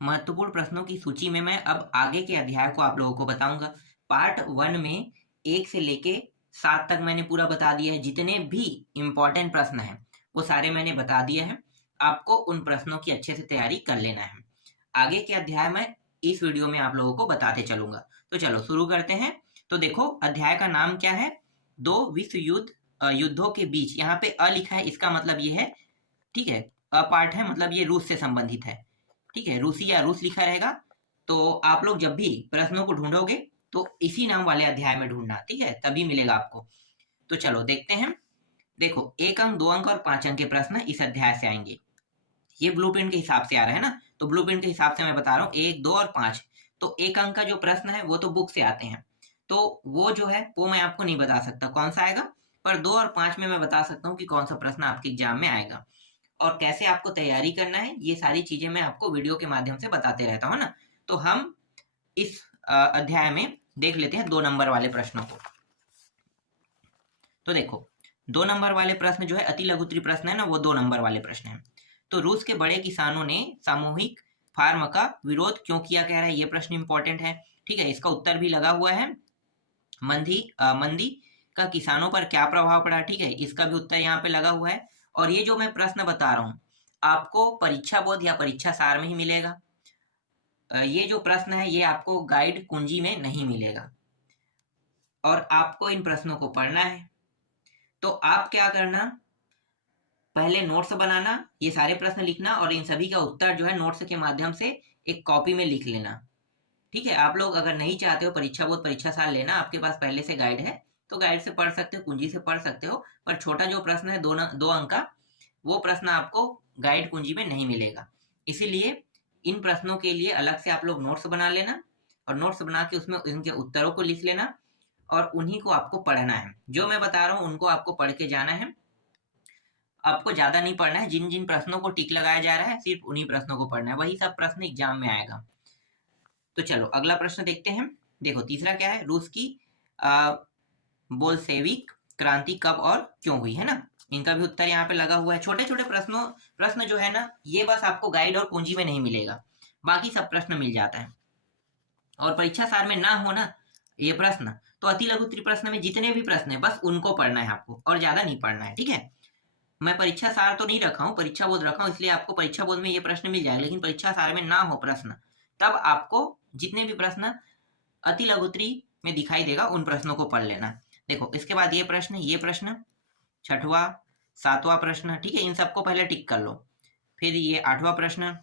महत्वपूर्ण प्रश्नों की सूची में मैं अब आगे के अध्याय को आप लोगों को बताऊंगा। पार्ट 1 में 1 से लेके 7 तक मैंने पूरा बता दिया है। जितने भी इम्पोर्टेंट प्रश्न हैं वो सारे मैंने बता दिए हैं। आपको उन प्रश्नों की अच्छे से तैयारी कर लेना है। आगे के अध्याय मैं इस वीडियो में आप लोगों को बताते चलूंगा। तो चलो शुरू करते हैं। तो देखो अध्याय का नाम क्या है? दो विश्व युद्धों के बीच। यहाँ पे अ लिखा है, इसका मतलब ये है, ठीक है, अ पार्ट है, मतलब ये रूस से संबंधित है। ठीक है, रूसी या रूस लिखा रहेगा। तो आप लोग जब भी प्रश्नों को ढूंढोगे तो इसी नाम वाले अध्याय में ढूंढना, ठीक है, तभी मिलेगा आपको। तो चलो देखते हैं। देखो 1 अंक, 2 अंक और 5 अंक के प्रश्न इस अध्याय से आएंगे। ये ब्लूप्रिंट के हिसाब से आ रहा है ना, तो ब्लूप्रिंट के हिसाब से मैं बता रहा हूँ 1, 2 और 5। तो 1 अंक का जो प्रश्न है वो तो बुक से आते हैं, तो वो जो है वो मैं आपको नहीं बता सकता कौन सा आएगा। पर 2 और 5 में मैं बता सकता हूँ कि कौन सा प्रश्न आपके एग्जाम में आएगा और कैसे आपको तैयारी करना है। ये सारी चीजें मैं आपको वीडियो के माध्यम से बताते रहता हूँ ना। तो हम इस अध्याय में देख लेते हैं 2 नंबर वाले प्रश्नों को। तो देखो 2 नंबर वाले प्रश्न जो है अति लघुत्तरीय प्रश्न है ना, वो 2 नंबर वाले प्रश्न है। तो रूस के बड़े किसानों ने सामूहिक फार्म का विरोध क्यों किया, कह रहा है, ये प्रश्न इंपॉर्टेंट है। ठीक है, इसका उत्तर भी लगा हुआ है। मंदी का किसानों पर क्या प्रभाव पड़ा, ठीक है, इसका भी उत्तर यहाँ पे लगा हुआ है। और ये जो मैं प्रश्न बता रहा हूँ आपको परीक्षा बोध या परीक्षा सार में ही मिलेगा। ये जो प्रश्न है ये आपको गाइड कुंजी में नहीं मिलेगा और आपको इन प्रश्नों को पढ़ना है। तो आप क्या करना, पहले नोट्स बनाना, ये सारे प्रश्न लिखना और इन सभी का उत्तर जो है नोट्स के माध्यम से एक कॉपी में लिख लेना। ठीक है, आप लोग अगर नहीं चाहते हो परीक्षा बोध परीक्षा साल लेना, आपके पास पहले से गाइड है तो गाइड से पढ़ सकते हो, कुंजी से पढ़ सकते हो। पर छोटा जो प्रश्न है 2 अंक का, वो प्रश्न आपको गाइड कुंजी में नहीं मिलेगा। इसीलिए इन प्रश्नों के लिए अलग से आप लोग नोट्स बना लेना और नोट्स बना के उसमें इनके उत्तरों को लिख लेना और उन्हीं को आपको पढ़ना है। जो मैं बता रहा हूँ उनको आपको पढ़ के जाना है। आपको ज्यादा नहीं पढ़ना है, जिन जिन प्रश्नों को टिक लगाया जा रहा है सिर्फ उन्हीं प्रश्नों को पढ़ना है, वही सब प्रश्न एग्जाम में आएगा। तो चलो अगला प्रश्न देखते हैं। देखो तीसरा क्या है, रूस की बोल्शेविक क्रांति कब और क्यों हुई, है ना। इनका भी उत्तर यहाँ पे लगा हुआ है। छोटे छोटे प्रश्न जो है ना, ये बस आपको गाइड और पूंजी में नहीं मिलेगा, बाकी सब प्रश्न मिल जाता है। और परीक्षा सार में ना हो ना ये प्रश्न, तो अति लघु प्रश्न में जितने भी प्रश्न है बस उनको पढ़ना है आपको और ज्यादा नहीं पढ़ना है। ठीक है, मैं परीक्षा सार तो नहीं रखा हूँ, परीक्षा बोध रखा हूँ, इसलिए आपको परीक्षा बोध में ये प्रश्न मिल जाएगा। लेकिन परीक्षा सार में ना हो प्रश्न, तब आपको जितने भी प्रश्न अति लघुत्री में दिखाई देगा उन प्रश्नों को पढ़ लेना। देखो इसके बाद ये प्रश्न, छठवां, सातवां प्रश्न, ठीक है, इन सबको पहले टिक कर लो। फिर ये 8वां प्रश्न,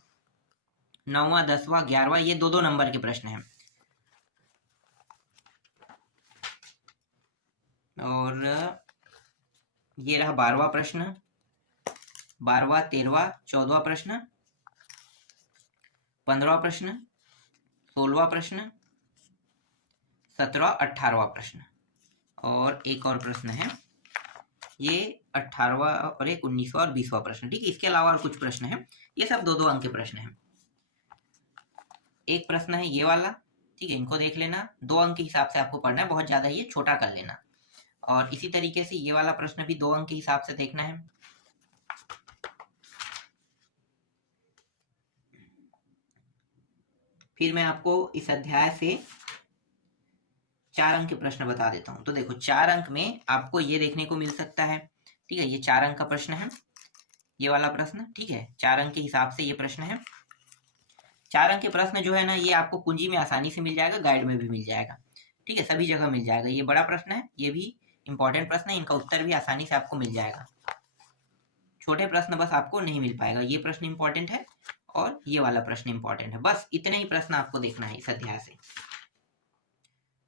9वां, 10वां, 11वां, ये 2-2 नंबर के प्रश्न हैं। और ये रहा 12वां प्रश्न, 12वां, 13वां, 14वां प्रश्न, 15वां प्रश्न, 16वां प्रश्न, 17वां, 18वां प्रश्न। और एक और प्रश्न है, ये 18वां और एक 19वां और 20वां प्रश्न। ठीक है, इसके अलावा और कुछ प्रश्न हैं, ये सब 2-2 अंक के प्रश्न हैं। एक प्रश्न है ये वाला, ठीक है, इनको देख लेना, 2 अंक के हिसाब से आपको पढ़ना है, बहुत ज्यादा ये छोटा कर लेना। और इसी तरीके से ये वाला प्रश्न भी 2 अंक के हिसाब से देखना है। फिर मैं आपको इस अध्याय से 4 अंक के प्रश्न बता देता हूं। तो देखो 4 अंक में आपको ये देखने को मिल सकता है, ठीक है, ये 4 अंक का प्रश्न है, ये वाला प्रश्न, ठीक है, 4 अंक के हिसाब से ये प्रश्न है। 4 अंक के प्रश्न जो है ना, ये आपको कुंजी में आसानी से मिल जाएगा, गाइड में भी मिल जाएगा, ठीक है, सभी जगह मिल जाएगा। ये बड़ा प्रश्न है, ये भी इंपॉर्टेंट प्रश्न है, इनका उत्तर भी आसानी से आपको मिल जाएगा। छोटे प्रश्न बस आपको नहीं मिल पाएगा, ये प्रश्न इंपॉर्टेंट है और ये वाला प्रश्न इंपॉर्टेंट है, बस इतने ही प्रश्न आपको देखना है इस अध्याय से।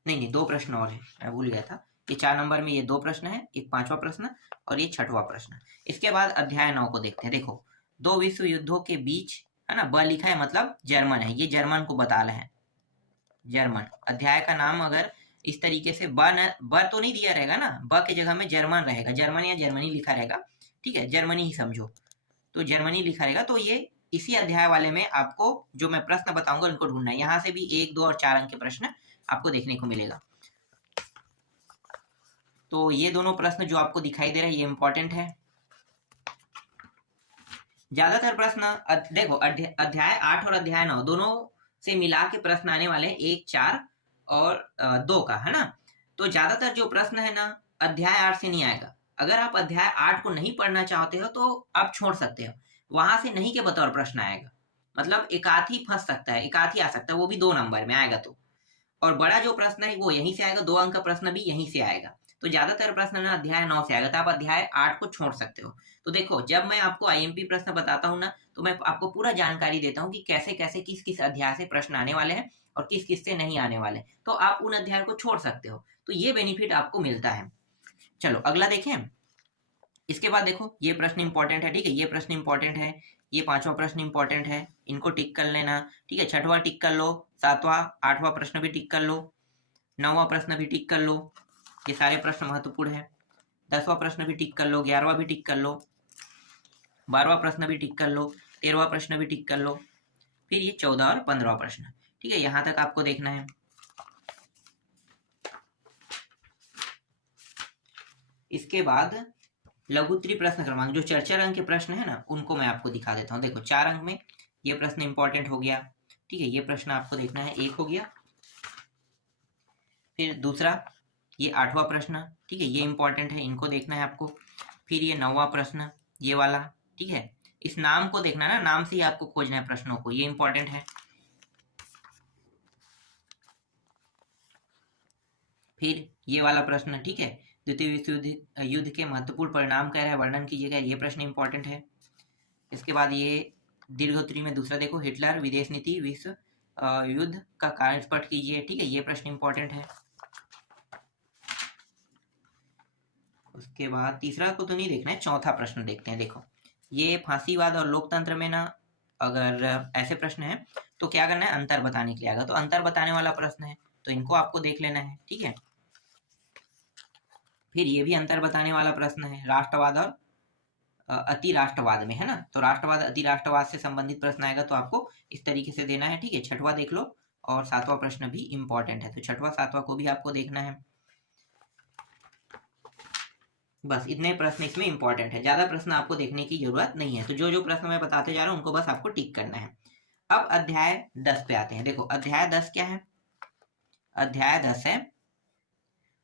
नहीं, 2 प्रश्न और है, मैं भूल गया था। ये 4 नंबर में ये 2 प्रश्न है, एक 5वां प्रश्न और ये 6वां प्रश्न। इसके बाद अध्याय 9 को देखते हैं। देखो 2 विश्व युद्धों के बीच, है ना, ब लिखा है मतलब जर्मन है, ये जर्मन को बता रहे हैं, जर्मन। अध्याय का नाम अगर इस तरीके से ब तो नहीं दिया रहेगा ना, ब के जगह में जर्मन रहेगा, जर्मन या जर्मनी लिखा रहेगा, ठीक है, जर्मनी ही समझो, तो जर्मनी लिखा रहेगा। तो ये इसी अध्याय वाले में आपको जो मैं प्रश्न बताऊंगा उनको ढूंढना है। यहाँ से भी 1, 2 और 4 अंक के प्रश्न आपको देखने को मिलेगा। तो ये दोनों प्रश्न जो आपको दिखाई दे रहे हैं ये इंपॉर्टेंट है। ज्यादातर प्रश्न देखो अध्याय 8 और अध्याय 9 दोनों से मिला के प्रश्न आने वाले हैं, 1, 4 और 2 का, है ना। तो ज्यादातर जो प्रश्न है ना अध्याय 8 से नहीं आएगा। अगर आप अध्याय 8 को नहीं पढ़ना चाहते हो तो आप छोड़ सकते हो, वहां से नहीं के बतौर प्रश्न आएगा। मतलब एक आध ही फंस सकता है, एक आध ही आ सकता है, वो भी 2 नंबर में आएगा तो। और बड़ा जो प्रश्न है वो यहीं से आएगा, 2 अंक का प्रश्न भी यहीं से आएगा। तो ज्यादातर प्रश्न ना अध्याय 9 से आएगा, तो आप अध्याय 8 को छोड़ सकते हो। तो देखो जब मैं आपको आईएमपी प्रश्न बताता हूँ ना, तो मैं आपको पूरा जानकारी देता हूँ कि कैसे कैसे किस किस अध्याय से प्रश्न आने वाले हैं और किस किस से नहीं आने वाले, तो आप उन अध्याय को छोड़ सकते हो। तो ये बेनिफिट आपको मिलता है। चलो अगला देखें। इसके बाद देखो ये प्रश्न इंपॉर्टेंट है, ठीक है, ये प्रश्न इंपॉर्टेंट है, ये 5वां प्रश्न इंपॉर्टेंट है, इनको टिक कर लेना, ठीक है। 6वां टिक कर लो, 7वां 8वां प्रश्न भी टिक कर लो, 9वां प्रश्न भी टिक कर लो, ये सारे प्रश्न महत्वपूर्ण है। 10वां प्रश्न भी टिक कर लो, 11वां भी टिक कर लो, 12वां प्रश्न भी टिक कर लो, 13वां प्रश्न भी टिक कर लो, फिर ये 14 और 15वां प्रश्न, ठीक है, यहां तक आपको देखना है। इसके बाद लघुत्तरी प्रश्न क्रमांक जो 4 अंक के प्रश्न है ना उनको मैं आपको दिखा देता हूँ। देखो 4 अंक में ये प्रश्न इंपॉर्टेंट हो गया, ठीक है, ये प्रश्न आपको देखना है, 1 हो गया। फिर दूसरा ये 8वां प्रश्न, ठीक है, ये इंपॉर्टेंट है, इनको देखना है आपको। फिर ये 9वां प्रश्न, ये वाला, ठीक है, इस नाम को देखना है ना, नाम से ही आपको खोजना है प्रश्नों को, ये इंपॉर्टेंट है। फिर ये वाला प्रश्न, ठीक है, द्वितीय विश्व युद्ध के महत्वपूर्ण परिणाम कह रहा है, वर्णन कीजिएगा, ये प्रश्न इंपॉर्टेंट है। इसके बाद ये दीर्घोत्तरी में दूसरा देखो, हिटलर विदेश नीति विश्व युद्ध का कारण स्पष्ट कीजिए, ठीक है, ये प्रश्न इंपॉर्टेंट है। उसके बाद तीसरा को तो नहीं देखना है, चौथा प्रश्न देखते हैं। देखो ये फांसीवाद और लोकतंत्र में ना अगर ऐसे प्रश्न है तो क्या करना है, अंतर बताने के लिए आएगा, तो अंतर बताने वाला प्रश्न है तो इनको आपको देख लेना है, ठीक है। फिर ये भी अंतर बताने वाला प्रश्न है, राष्ट्रवाद और अति राष्ट्रवाद में, है ना, तो राष्ट्रवाद अति राष्ट्रवाद से संबंधित प्रश्न आएगा तो आपको इस तरीके से देना है, ठीक है। 6वां देख लो और 7वां प्रश्न भी इंपॉर्टेंट है, तो 6वां 7वां को भी आपको देखना है। बस इतने प्रश्न इसमें इंपॉर्टेंट है, ज्यादा प्रश्न आपको देखने की जरूरत नहीं है। तो जो जो प्रश्न मैं बताते जा रहा हूँ उनको बस आपको टिक करना है। अब अध्याय 10 पे आते हैं। देखो अध्याय 10 क्या है, अध्याय 10 है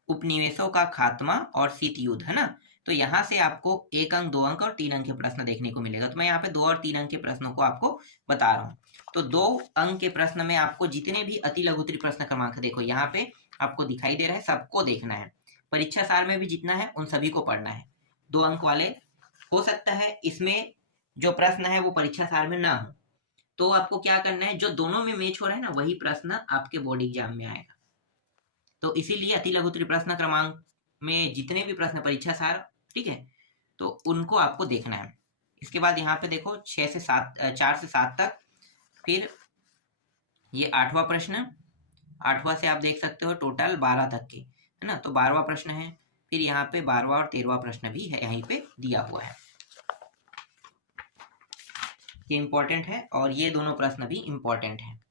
उपनिवेशों का खात्मा और शीत युद्ध, है ना। तो यहाँ से आपको 1 अंक, 2 अंक और 3 अंक के प्रश्न देखने को मिलेगा। तो मैं यहाँ पे 2 और 3 अंक के प्रश्नों को आपको बता रहा हूँ। तो 2 अंक के प्रश्न में आपको जितने भी अति लघुत्तरी प्रश्न क्रमांक देखो यहाँ पे आपको दिखाई दे रहा है, सबको देखना है। परीक्षा सार में भी जितना है उन सभी को पढ़ना है। 2 अंक वाले हो सकता है इसमें जो प्रश्न है वो परीक्षा सार में ना हो, तो आपको क्या करना है, जो दोनों में मैच हो रहा है ना वही प्रश्न आपके बोर्ड एग्जाम में आएगा। तो इसीलिए अति लघुत्तरी प्रश्न क्रमांक में जितने भी प्रश्न परीक्षा सार, ठीक है, तो उनको आपको देखना है। इसके बाद यहाँ पे देखो 4 से 7 तक, फिर ये 8वां प्रश्न, 8वां से आप देख सकते हो टोटल 12 तक के, है ना, तो 12वां प्रश्न है। फिर यहाँ पे 12वां और 13वां प्रश्न भी है, यहीं पे दिया हुआ है, ये इंपॉर्टेंट है और ये दोनों प्रश्न भी इंपॉर्टेंट है।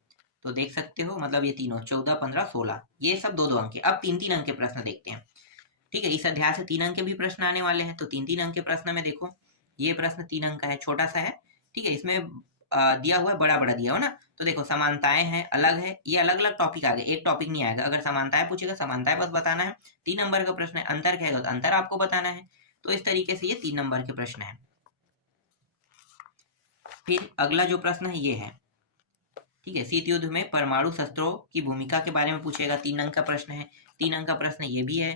तो देख सकते हो, मतलब ये तीनों 14, 15, 16 ये सब 2-2 अंक के। अब 3-3 अंक के प्रश्न देखते हैं, ठीक है। इस अध्याय से 3 अंक के भी प्रश्न आने वाले हैं। तो 3-3 अंक के प्रश्न में देखो ये प्रश्न 3 अंक का है, छोटा सा है, ठीक है, इसमें दिया हुआ है, बड़ा बड़ा दिया हो ना। तो देखो समानताएं हैं, अलग है, ये अलग अलग टॉपिक आ गए, एक टॉपिक नहीं आएगा। अगर समानताएं पूछेगा समानताएं बस बताना है, 3 नंबर का प्रश्न है। अंतर कहेगा तो अंतर आपको बताना है। तो इस तरीके से ये 3 नंबर के प्रश्न है। फिर अगला जो प्रश्न है ये है, ठीक है, शीत युद्ध में परमाणु शस्त्रों की भूमिका के बारे में पूछेगा, 3 अंक का प्रश्न है। 3 अंक का प्रश्न ये भी है,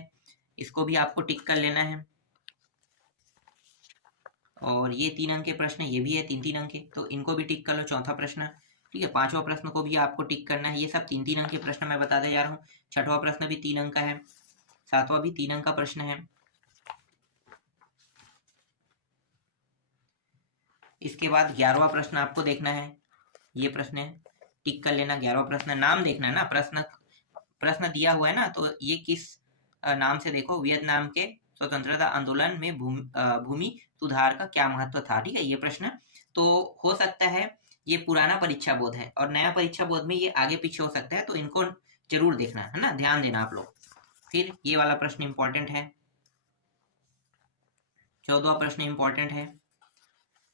इसको भी आपको टिक कर लेना है। और ये 3 अंक के प्रश्न ये भी है, 3-3 अंक के, तो इनको भी टिक कर लो। चौथा प्रश्न, ठीक है, 5वां प्रश्न को भी आपको टिक करना है। ये सब 3-3 अंक के प्रश्न मैं बताते जा रहा हूँ। 6वां प्रश्न भी 3 अंक का है, 7वां भी 3 अंक का प्रश्न है। इसके बाद 11वां प्रश्न आपको देखना है, ये प्रश्न है, टिक कर लेना। 11वां प्रश्न, नाम देखना है ना, प्रश्न दिया हुआ है ना, तो ये किस नाम से, देखो वियतनाम के स्वतंत्रता आंदोलन में भूमि सुधार का क्या महत्व था, ठीक है, ये प्रश्न। तो हो सकता है ये पुराना परीक्षा बोध है और नया परीक्षा बोध में ये आगे पीछे हो सकता है, तो इनको जरूर देखना है ना, ध्यान देना आप लोग। फिर ये वाला प्रश्न इंपॉर्टेंट है, 14वां प्रश्न इंपॉर्टेंट है।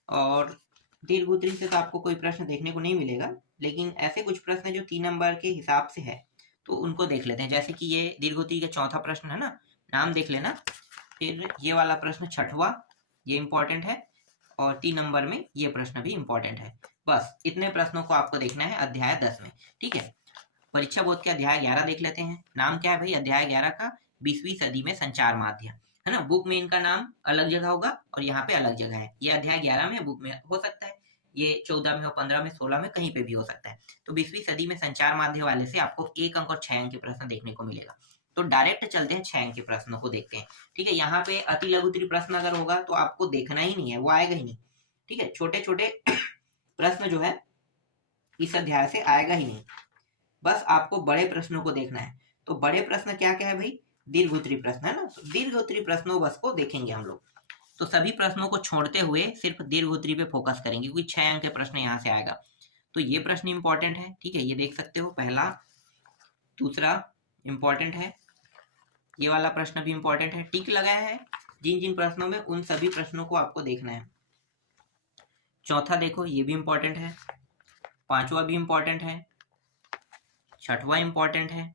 और दीर्घ उत्तरी से तो आपको कोई प्रश्न देखने को नहीं मिलेगा, लेकिन ऐसे कुछ प्रश्न जो 3 नंबर के हिसाब से है तो उनको देख लेते हैं। जैसे कि ये दीर्घ उत्तरी का चौथा प्रश्न है ना, नाम देख लेना। फिर ये वाला प्रश्न छठवा, ये इंपॉर्टेंट है। और 3 नंबर में ये प्रश्न भी इंपॉर्टेंट है। बस इतने प्रश्नों को आपको देखना है अध्याय 10 में। ठीक है, परीक्षा बोध के अध्याय 11 देख लेते हैं। नाम क्या है भाई अध्याय 11 का? 20वीं सदी में संचार माध्यम, है ना। बुक में इनका नाम अलग जगह होगा और यहाँ पे अलग जगह है। ये अध्याय 11 में, बुक में हो सकता है ये 14 में हो, 15 में, 16 में, कहीं पे भी हो सकता है। तो 20वीं सदी में संचार माध्यम वाले से आपको 1 अंक और 6 अंक के प्रश्न देखने को मिलेगा। तो डायरेक्ट चलते हैं 6 अंक के प्रश्नों को देखते हैं। ठीक है, यहाँ पे अति लघु उत्तरी प्रश्न अगर होगा तो आपको देखना ही नहीं है, वो आएगा ही नहीं। ठीक है, छोटे छोटे प्रश्न जो है इस अध्याय से आएगा ही नहीं, बस आपको बड़े प्रश्नों को देखना है। तो बड़े प्रश्न क्या क्या है भाई? दीर्घ उत्तरी प्रश्न, है ना। तो दीर्घ उत्तरी प्रश्नों बस को देखेंगे हम लोग। तो सभी प्रश्नों को छोड़ते हुए सिर्फ दीर्घ उत्तरी पे फोकस करेंगे, क्योंकि 6 अंक के प्रश्न यहाँ से आएगा। तो ये प्रश्न इंपॉर्टेंट है। ठीक है, ये देख सकते हो, पहला, दूसरा इंपॉर्टेंट है, ये वाला प्रश्न भी इंपॉर्टेंट है। टिक लगाया है जिन जिन प्रश्नों में, उन सभी प्रश्नों को आपको देखना है। चौथा देखो, ये भी इंपॉर्टेंट है। पांचवा भी इंपॉर्टेंट है। छठवां इंपॉर्टेंट है।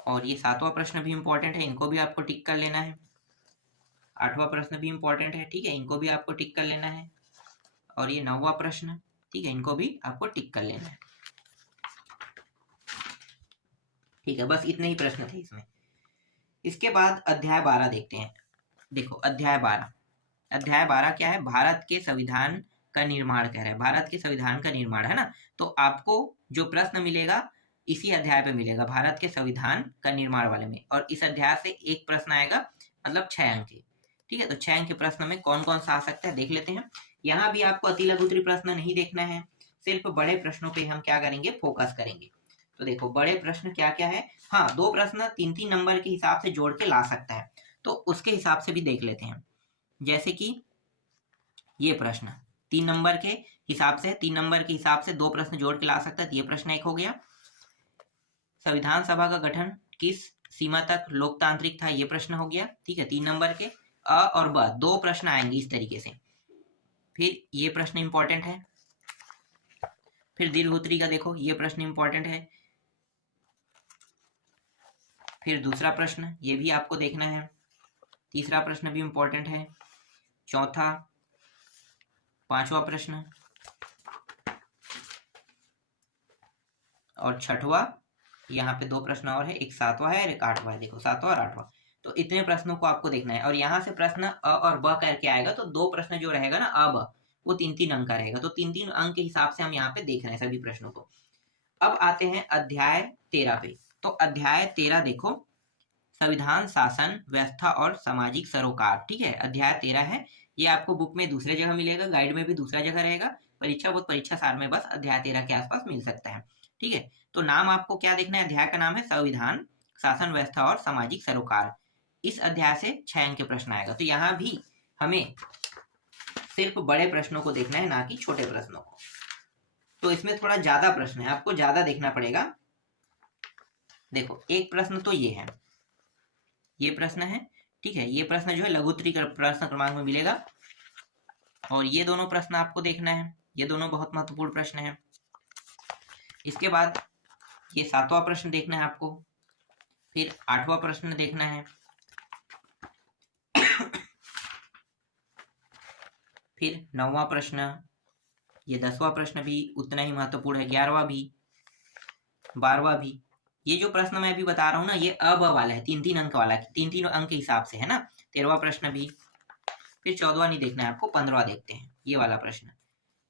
और ये सातवां प्रश्न भी इंपॉर्टेंट है, इनको भी आपको टिक कर लेना है। आठवां प्रश्न भी इंपॉर्टेंट है। ठीक है, इनको भी आपको टिक कर लेना है। और ये 9वां प्रश्न, ठीक है, इनको भी आपको टिक कर लेना है। ठीक है, बस इतने ही प्रश्न थे इसमें। इसके बाद अध्याय 12 देखते हैं। देखो अध्याय 12, अध्याय 12 क्या है? भारत के संविधान का निर्माण कह रहा है। भारत के संविधान का निर्माण, है ना। तो आपको जो प्रश्न मिलेगा इसी अध्याय पे मिलेगा, भारत के संविधान का निर्माण वाले में। और इस अध्याय से एक प्रश्न आएगा, मतलब 6 अंक के। ठीक है, तो 6 अंक के प्रश्न में कौन कौन सा आ सकता है देख लेते हैं। यहाँ भी आपको अति लघु उत्तरी प्रश्न नहीं देखना है, सिर्फ बड़े प्रश्नों पे हम क्या करेंगे, फोकस करेंगे। तो देखो बड़े प्रश्न क्या क्या है। हाँ, 2 प्रश्न 3-3 नंबर के हिसाब से जोड़ के ला सकता है, तो उसके हिसाब से भी देख लेते हैं। जैसे कि ये प्रश्न 3 नंबर के हिसाब से, 3 नंबर के हिसाब से 2 प्रश्न जोड़ के ला सकता है। तो ये प्रश्न एक हो गया। संविधान सभा का गठन किस सीमा तक लोकतांत्रिक था, ये प्रश्न हो गया। ठीक है, 3 नंबर के। अ और ब 2 प्रश्न आएंगे इस तरीके से। फिर ये प्रश्न इंपॉर्टेंट है। फिर दीर्घ उत्तरी का देखो, ये प्रश्न इंपॉर्टेंट है। फिर दूसरा प्रश्न, ये भी आपको देखना है। तीसरा प्रश्न भी इंपॉर्टेंट है। चौथा, पांचवा प्रश्न और छठवा। यहाँ पे 2 प्रश्न और है, एक 7वां है और एक 8वां है। देखो 7वां और 8वां, तो इतने प्रश्नों को आपको देखना है। और यहाँ से प्रश्न अ और ब करके आएगा, तो 2 प्रश्न जो रहेगा ना अ ब, वो 3-3 अंक का रहेगा। तो 3-3 अंक के हिसाब से हम यहाँ पे देख रहे हैं सभी प्रश्नों को। अब आते हैं अध्याय 13 पे। तो अध्याय 13 देखो, संविधान, शासन व्यवस्था और सामाजिक सरोकार। ठीक है, अध्याय 13 है। ये आपको बुक में दूसरे जगह मिलेगा, गाइड में भी दूसरा जगह रहेगा, परीक्षा बोध परीक्षा सार में बस अध्याय 13 के आसपास मिल सकता है। ठीक है, तो नाम आपको क्या देखना है, अध्याय का नाम है संविधान, शासन व्यवस्था और सामाजिक सरोकार। इस अध्याय से 6 अंक के प्रश्न आएगा। तो यहाँ भी हमें सिर्फ बड़े प्रश्नों को देखना है, ना कि छोटे प्रश्नों को। तो इसमें थोड़ा ज्यादा प्रश्न है, आपको ज्यादा देखना पड़ेगा। देखो एक प्रश्न तो ये है, ये प्रश्न है। ठीक है, ये प्रश्न जो है लघु उत्तरी प्रश्न क्रमांक में मिलेगा। और ये दोनों प्रश्न आपको देखना है, ये दोनों बहुत महत्वपूर्ण प्रश्न है। इसके बाद ये 7वां प्रश्न देखना है आपको। फिर 8वां प्रश्न देखना है। फिर 9वां प्रश्न, ये 10वां प्रश्न भी उतना ही महत्वपूर्ण है, 11वां भी, 12वां भी। ये जो प्रश्न मैं अभी बता रहा हूँ ना, ये अ ब वाला है, 3-3 अंक वाला, 3-3 अंक के हिसाब से, है ना। 13वां प्रश्न भी। फिर 14वां नहीं देखना है आपको, 15वां देखते हैं, ये वाला प्रश्न।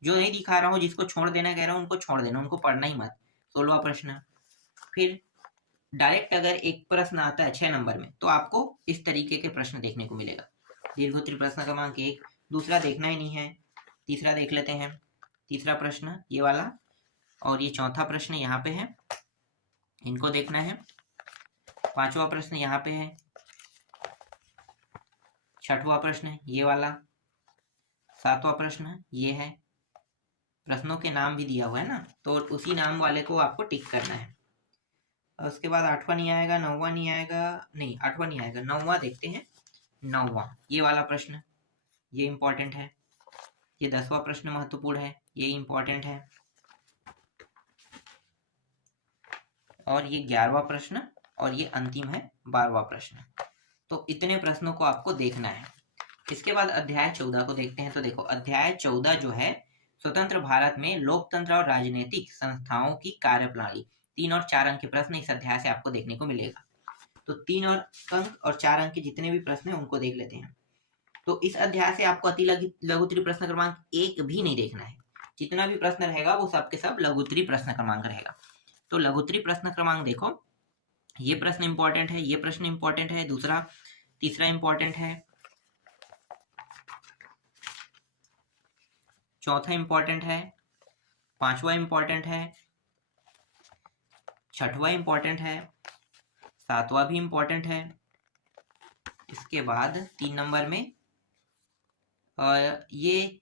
जो नहीं दिखा रहा हूँ, जिसको छोड़ देना कह रहा हूँ, उनको छोड़ देना, उनको पढ़ना ही मत। 16वां प्रश्न। फिर डायरेक्ट अगर एक प्रश्न आता है 6 नंबर में, तो आपको इस तरीके के प्रश्न देखने को मिलेगा। दीर्घ उत्तरी प्रश्न क्रमांक 1, दूसरा देखना ही नहीं है। तीसरा देख लेते हैं, तीसरा प्रश्न ये वाला। और ये चौथा प्रश्न यहाँ पे है, इनको देखना है। 5वां प्रश्न यहाँ पे है। 6वां प्रश्न ये वाला। 7वां प्रश्न ये है। प्रश्नों के नाम भी दिया हुआ है ना, तो उसी नाम वाले को आपको टिक करना है। उसके बाद 8वां नहीं आएगा, 9वां नहीं आएगा, नहीं 8वां नहीं आएगा, 9वां देखते हैं। 9वां ये वाला प्रश्न, ये इंपॉर्टेंट है। ये 10वां प्रश्न महत्वपूर्ण है, ये इंपॉर्टेंट है। और ये 11वां प्रश्न, और ये अंतिम है 12वां प्रश्न। तो इतने प्रश्नों को आपको देखना है। इसके बाद अध्याय 14 को देखते हैं। तो देखो अध्याय 14 जो है स्वतंत्र भारत में लोकतंत्र और राजनीतिक संस्थाओं की कार्यप्रणाली। 3 और 4 अंक के प्रश्न इस अध्याय से आपको देखने को मिलेगा। तो 3 अंक और 4 अंक के जितने भी प्रश्न हैं उनको देख लेते हैं। तो इस अध्याय से आपको अति लघुत्तरी प्रश्न क्रमांक 1 भी नहीं देखना है। जितना भी प्रश्न रहेगा वो सबके सब लघुत्तरी प्रश्न क्रमांक रहेगा। तो लघुत्तरी प्रश्न क्रमांक देखो, ये प्रश्न इंपॉर्टेंट है, ये प्रश्न इंपॉर्टेंट है, दूसरा तीसरा इंपॉर्टेंट है, चौथा इंपॉर्टेंट है, पांचवा इंपॉर्टेंट है, छठवां इंपॉर्टेंट है, सातवां भी इंपॉर्टेंट है। इसके बाद 3 नंबर में ये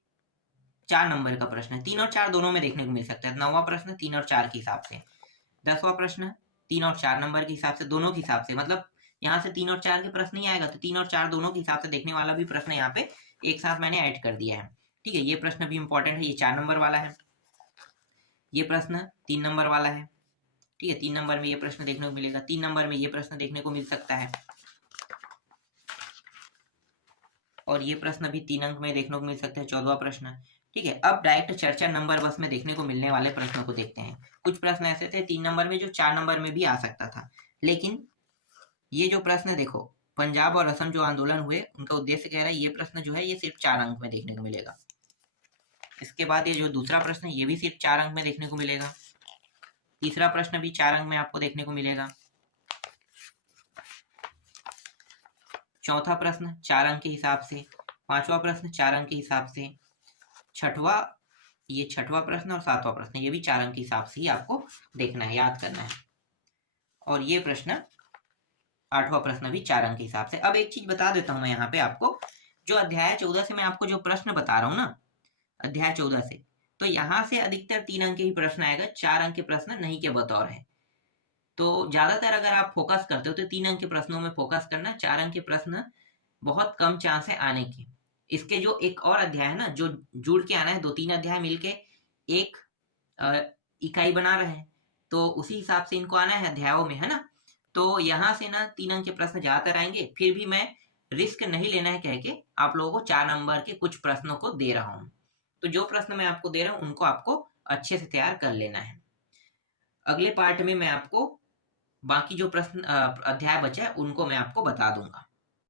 4 नंबर का प्रश्न है। 3 और 4 दोनों में देखने को मिल सकता है। 9वां प्रश्न 3 और 4 के हिसाब से। 10वां प्रश्न 3 और 4 नंबर के हिसाब से, दोनों के हिसाब से, मतलब यहाँ से 3 और 4 के प्रश्न नहीं आएगा, तो 3 और 4 दोनों के हिसाब से देखने वाला भी प्रश्न यहाँ पे एक साथ मैंने ऐड कर दिया है। ठीक है, ये प्रश्न भी इंपॉर्टेंट है, ये 4 नंबर वाला है। ये प्रश्न 3 नंबर वाला है। ठीक है, 3 नंबर में ये प्रश्न देखने को मिलेगा, 3 नंबर में ये प्रश्न देखने को मिल सकता है, और ये प्रश्न भी 3 अंक में देखने को मिल सकता है, 14वां प्रश्न। ठीक है, अब डायरेक्ट चर्चा नंबर बस में देखने को मिलने वाले प्रश्नों को देखते हैं। कुछ प्रश्न ऐसे थे 3 नंबर में जो 4 नंबर में भी आ सकता था, लेकिन ये जो प्रश्न देखो, पंजाब और असम जो आंदोलन हुए उनका उद्देश्य कह रहा है, ये प्रश्न जो है ये सिर्फ 4 अंक में देखने को मिलेगा। इसके बाद ये जो दूसरा प्रश्न ये भी सिर्फ 4 अंक में देखने को मिलेगा। तीसरा प्रश्न भी 4 अंक में आपको देखने को मिलेगा। चौथा प्रश्न 4 अंक के हिसाब से, पांचवा प्रश्न 4 अंक के हिसाब से, ये छठवां प्रश्न और 7वां प्रश्न ये भी 4 अंक के हिसाब से ही आपको देखना है, याद करना है। और ये प्रश्न 8वां प्रश्न भी 4 अंक के हिसाब से। अब एक चीज बता देता हूं मैं यहाँ पे आपको, जो अध्याय 14 से मैं आपको जो प्रश्न बता रहा हूँ ना, अध्याय 14 से, तो यहाँ से अधिकतर 3 अंक के ही प्रश्न आएगा, 4 अंक के प्रश्न नहीं के बतौर है। तो ज्यादातर अगर आप फोकस करते हो तो 3 अंक के प्रश्नों में फोकस करना, 4 अंक के प्रश्न बहुत कम चांस है आने की। इसके जो एक और अध्याय है ना, जो जुड़ के आना है, 2-3 अध्याय मिलके एक इकाई बना रहे हैं, तो उसी हिसाब से इनको आना है अध्यायों में, है ना। तो यहाँ से ना 3 अंक के प्रश्न ज्यादातर आएंगे, फिर भी मैं रिस्क नहीं लेना है कह के आप लोगों को 4 नंबर के कुछ प्रश्नों को दे रहा हूँ। तो जो प्रश्न मैं आपको दे रहा हूँ उनको आपको अच्छे से तैयार कर लेना है। अगले पार्ट में मैं आपको बाकी जो प्रश्न अध्याय बचा है उनको मैं आपको बता दूंगा।